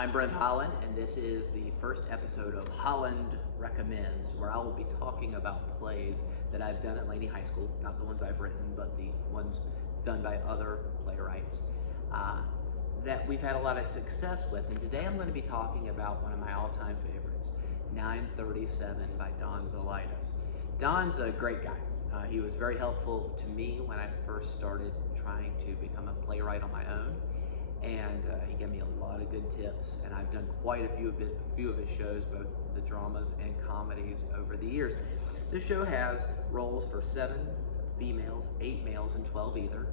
I'm Brent Holland, and this is the first episode of Holland Recommends, where I will be talking about plays that I've done at Laney High School, not the ones I've written, but the ones done by other playwrights that we've had a lot of success with. And today I'm going to be talking about one of my all-time favorites, 937 by Don Zolidis. Don's a great guy. He was very helpful to me when I first started trying to become a playwright on my own. And he gave me a lot of good tips, and I've done quite a few of his shows, both the dramas and comedies, over the years. This show has roles for 7 females, 8 males, and 12 either.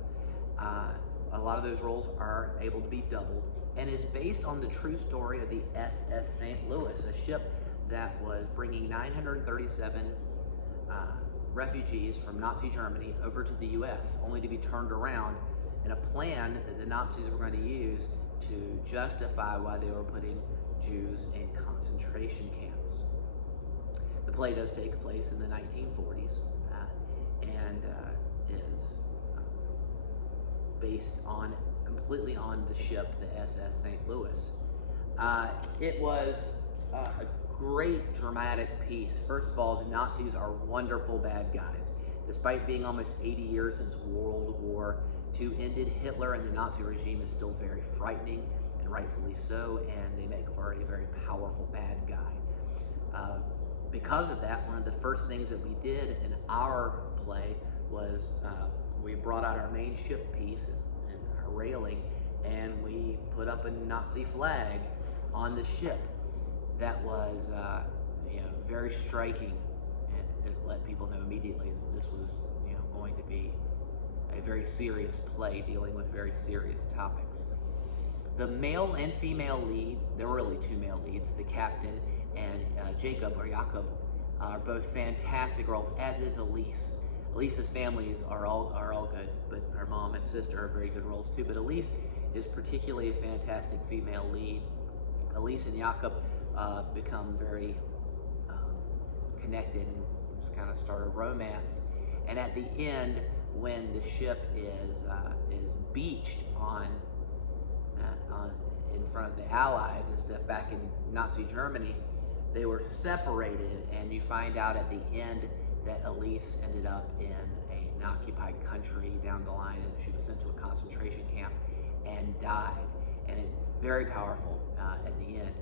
A lot of those roles are able to be doubled, and is based on the true story of the SS St. Louis, a ship that was bringing 937 refugees from Nazi Germany over to the U.S., only to be turned around in a plan that the Nazis were going to use to justify why they were putting Jews in concentration camps. The play does take place in the 1940s and is based completely on the ship, the SS St. Louis. It was a great dramatic piece. First of all, the Nazis are wonderful bad guys. Despite being almost 80 years since World War II ended, Hitler and the Nazi regime is still very frightening, and rightfully so, and they make for a very powerful bad guy. Because of that, one of the first things that we did in our play was we brought out our main ship piece and our railing, and we put up a Nazi flag on the ship. That was very striking, and it let people know immediately that this was going to be a very serious play dealing with very serious topics. The male and female lead, there were really 2 male leads, the captain and Jacob, are both fantastic roles, as is Elise. Elise's families are all good, but her mom and sister are very good roles too. But Elise is particularly a fantastic female lead. Elise and Jacob become very connected and just kind of start a romance. And at the end, when the ship is beached in front of the Allies and stuff back in Nazi Germany, they were separated, and you find out at the end that Elise ended up in an occupied country down the line, and she was sent to a concentration camp and died. And it's very powerful at the end.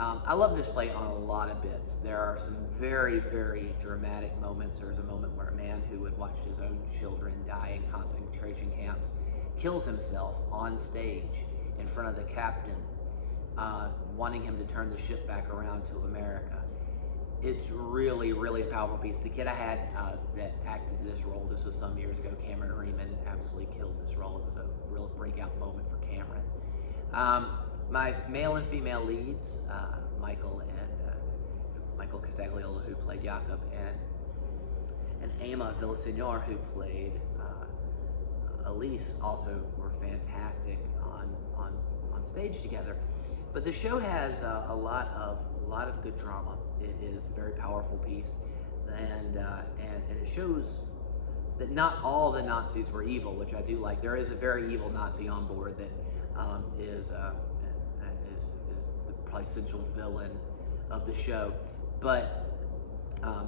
I love this play on a lot of bits. There are some very, very dramatic moments. There's a moment where a man who had watched his own children die in concentration camps kills himself on stage in front of the captain, wanting him to turn the ship back around to America. It's really, really a powerful piece. The kid I had that acted this role, this was some years ago, Cameron Reeman, absolutely killed this role. It was a real breakout moment for Cameron. My male and female leads, Michael Castagliolo, who played Jacob, and Emma Villaseñor, who played Elise, also were fantastic on stage together. But the show has a lot of good drama. It is a very powerful piece, and it shows that not all the Nazis were evil, which I do like. There is a very evil Nazi on board that is the probably central villain of the show. But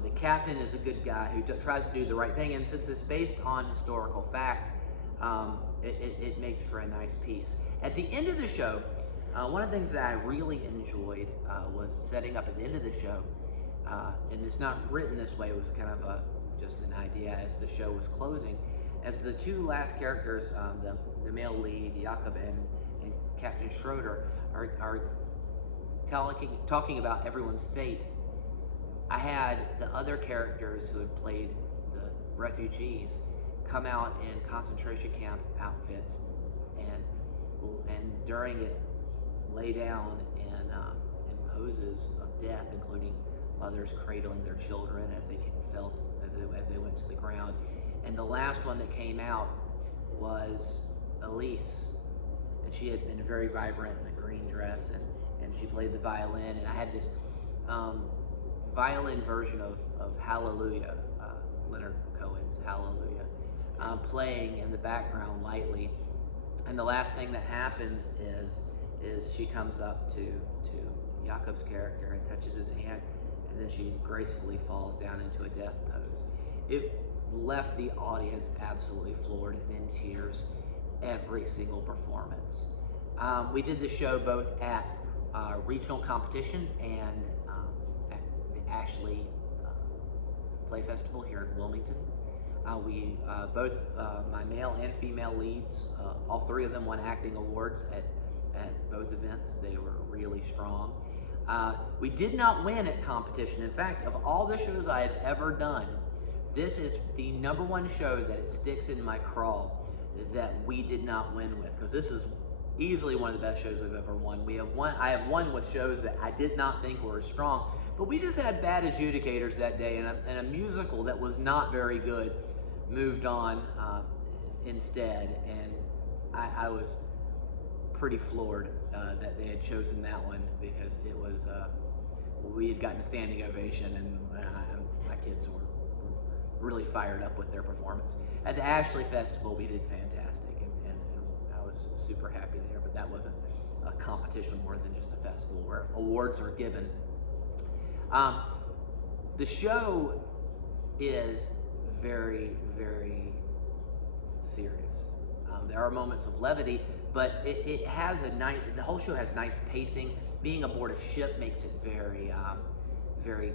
the captain is a good guy who tries to do the right thing, and since it's based on historical fact, it makes for a nice piece. At the end of the show, one of the things that I really enjoyed was setting up at the end of the show, and it's not written this way, it was kind of just an idea as the show was closing, as the 2 last characters, the male lead, Jacob, and Captain Schroeder, are talking about everyone's fate. I had the other characters who had played the refugees come out in concentration camp outfits and during it lay down in poses of death, including mothers cradling their children as they went to the ground. And the last one that came out was Elise, and she had been very vibrant in a green dress, and she played the violin, and I had this violin version of Hallelujah, Leonard Cohen's Hallelujah, playing in the background lightly. And the last thing that happens is she comes up to Jakob's character and touches his hand, and then she gracefully falls down into a death pose. It left the audience absolutely floored and in tears every single performance. We did the show both at regional competition and at the Ashley Play Festival here in Wilmington. We both, my male and female leads, all three of them won acting awards at both events. They were really strong. We did not win at competition. In fact, of all the shows I have ever done, this is the #1 show that it sticks in my craw that we did not win with, because this is easily one of the best shows I've ever won. I have won with shows that I did not think were as strong, but we just had bad adjudicators that day, and a musical that was not very good moved on instead, and I was pretty floored that they had chosen that one, because it was we had gotten a standing ovation, and my kids were really fired up with their performance. At the Ashley Festival, we did fantastic, and I was super happy there, but that wasn't a competition more than just a festival where awards are given. The show is very, very serious. There are moments of levity, but it has the whole show has nice pacing. Being aboard a ship makes it very, very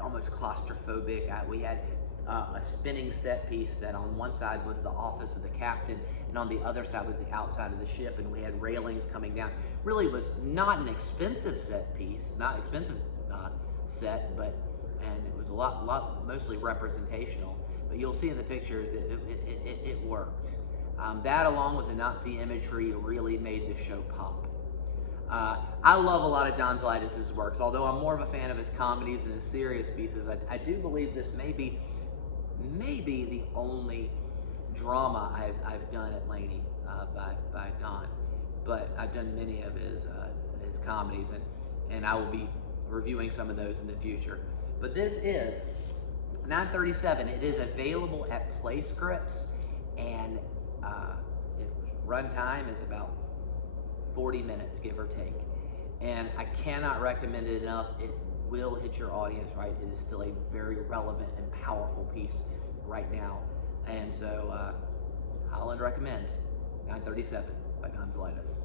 almost claustrophobic. We had a spinning set piece that on one side was the office of the captain, and on the other side was the outside of the ship, and we had railings coming down. Really was not an expensive set piece, not expensive set, and it was a lot mostly representational. But you'll see in the pictures it worked. That, along with the Nazi imagery, really made the show pop. I love a lot of Don Zolidis' works, although I'm more of a fan of his comedies and his serious pieces. I do believe this may be the only drama I've done at Laney by Don, but I've done many of his comedies, and I will be reviewing some of those in the future. But this is 937. It is available at Play Scripts, and runtime is about 40 minutes, give or take. And I cannot recommend it enough. It will hit your audience right. It is still a very relevant and powerful piece right now. And so Holland recommends 937 by Don Zolidis.